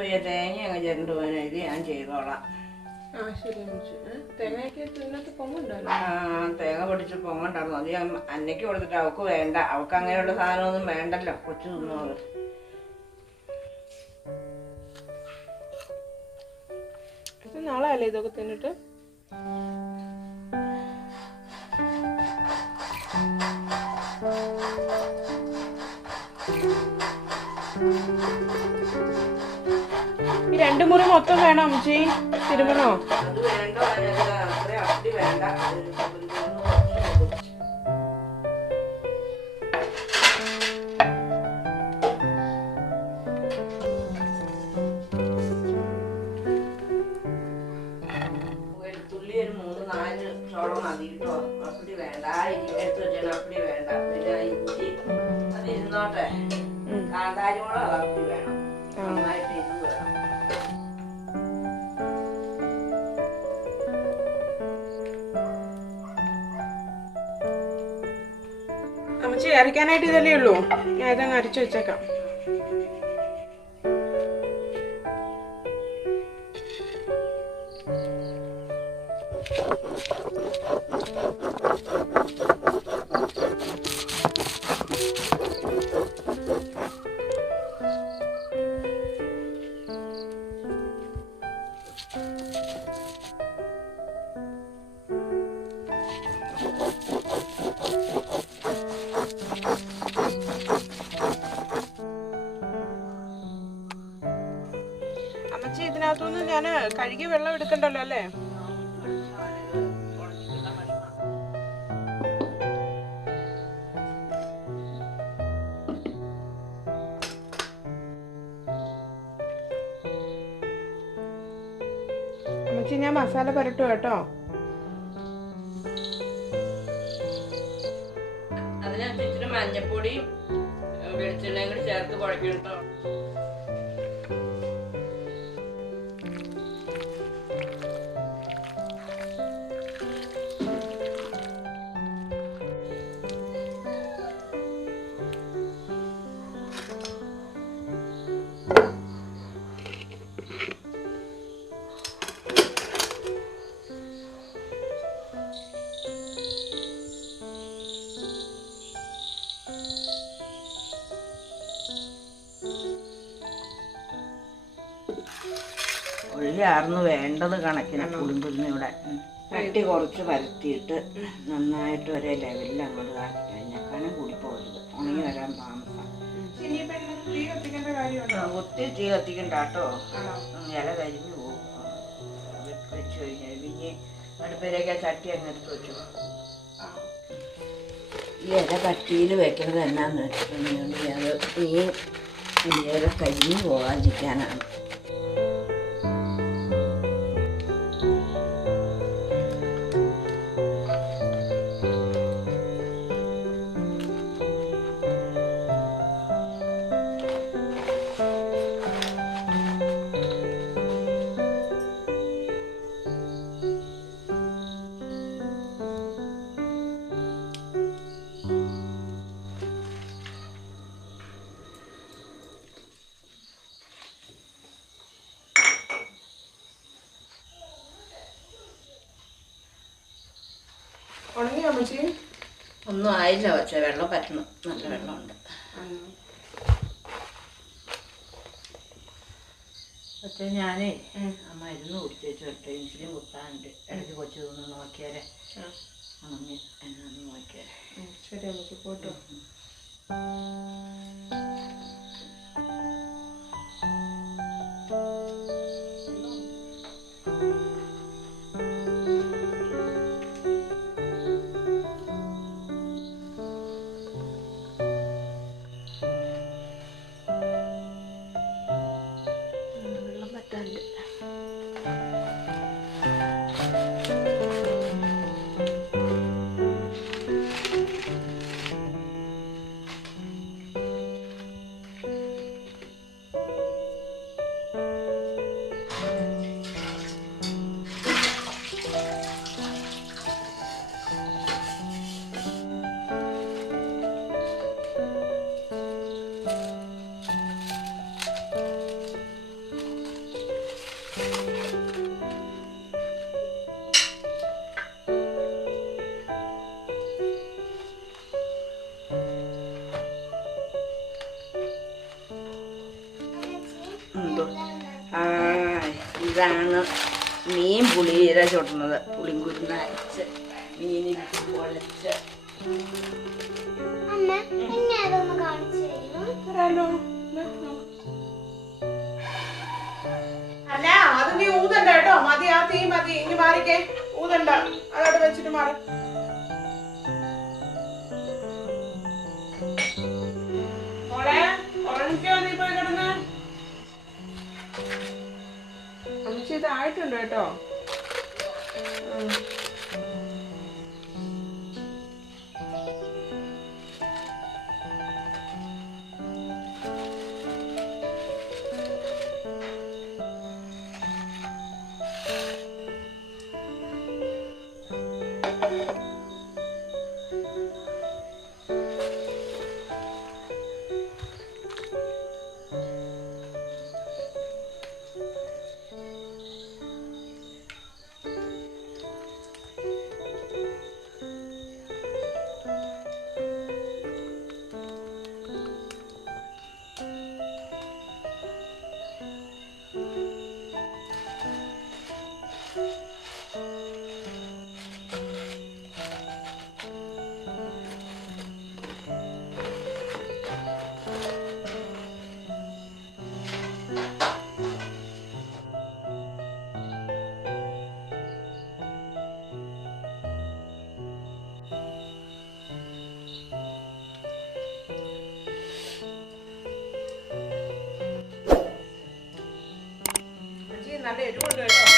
പോയ തേങ്ങ അങ്ങ് ചെരണ്ടു പോകാൻ ഇത് ഞാൻ ചെയ്തോളാം. തേങ്ങ പൊടിച്ച് പൊങ്ങണ്ടായിരുന്നു. അത് ഞാൻ അന്നയ്ക്ക് കൊടുത്തിട്ട് അവൾക്ക് വേണ്ട. അവൾക്ക് അങ്ങനെയുള്ള സാധനമൊന്നും വേണ്ടല്ലോ, കൊച്ചു തിന്നത്. നാളെ അല്ലേ ഇതൊക്കെ തിന്നിട്ട്? ഈ 2 മുറി മൊത്തം വേണോ അമ്മച്ചി? തിരുമണോ? അത് വേണ്ട, അത്ര അപ്പടി വേണ്ട. വെളുത്തുള്ളി ഒരു 3-4 ചോളം മതി കേട്ടോ. അപ്പടി വേണ്ട. എടുത്ത് വെച്ചാൽ അപ്പടി വേണ്ട. പിന്നെ ഇഞ്ചി അത് ഇരുന്നോട്ടെ. കാന്താരി മുളക് അത് അപ്പടി വേണം. നന്നായിട്ട് ഇത് വേണം. അമ്മച്ചി അരയ്ക്കാനായിട്ട് ഇതല്ലേ ഉള്ളൂ? ഞാൻ ഇതങ്ങ് അരച്ചു വെച്ചേക്കാം. അമ്മച്ചി ഇതിനകത്തുനിന്ന് ഞാൻ കഴുകി വെള്ളം എടുക്കണ്ടല്ലോ അല്ലേ? അമ്മച്ചി ഞാൻ മസാല പുരട്ടു കേട്ടോ. അതിനകത്ത് ഇച്ചിരി മഞ്ഞപ്പൊടിയും വെളിച്ചെണ്ണയും കൂടി ചേർത്ത് കുഴക്കും കേട്ടോ. ഒഴിയാർന്ന് വേണ്ടത് കണക്കിന് കുടുംബത്തിന് ഇവിടെ കട്ടി കുറച്ച് പരത്തിയിട്ട് നന്നായിട്ട് ഒരേ ലെവലിൽ അങ്ങോട്ട് കാട്ടി കഴിഞ്ഞാൽ കനം കൂടി പോകരുത്. ഉണങ്ങി വരാൻ താമസം. ഒത്തിരി തീ കത്തിക്കണ്ട കേട്ടോ. ഇല കരിഞ്ഞു പോകും. വെച്ച് കഴിഞ്ഞാൽ പിന്നെ അടുപ്പിലേക്ക് ചട്ടി അങ്ങ് എടുത്ത് വെച്ചു. ഈ ഇല കട്ടിയിൽ വെക്കുന്നത് എന്നാന്ന് വെച്ചിട്ടുണ്ടെങ്കിൽ അത് ഈ ഇല കരിഞ്ഞു പോകാതിരിക്കാനാണ്. ഒന്നും ആയില്ല. പക്ഷേ വെള്ളം പറ്റണം. നല്ല വെള്ളമുണ്ട്. പക്ഷേ ഞാനേ മരുന്ന് കുടിച്ചു വെച്ചിട്ട് ഇൻസുലിൻ കുത്താനുണ്ട്. ഇടയ്ക്ക് കൊച്ചു തോന്നുന്നു നോക്കിയാലേ അങ്ങനെ എന്നാന്ന് നോക്കിയാലേ. ശരി അമ്മച്ചി പോട്ടോ. ഇതാണ് മീൻ പുളിയില ചുടുന്നത്. പുളിങ്കുരുന്ന് അരച്ച് മീനിട്ട് കുഴച്ച്. അല്ല അത് നീ ഊതണ്ട കേട്ടോ. മതി, ആ തീ മതി. ഇനി മാറിക്കേ, ഊതണ്ട. അതവിടെ വെച്ചിട്ട് മാറി. മോളെ ഉറങ്ങിക്കോ, നീ പോയി കിടന്ന്. അമ്മച്ചി ഇതായിട്ടുണ്ട് കേട്ടോ. നല്ല എരിവുണ്ട് കേട്ടോ.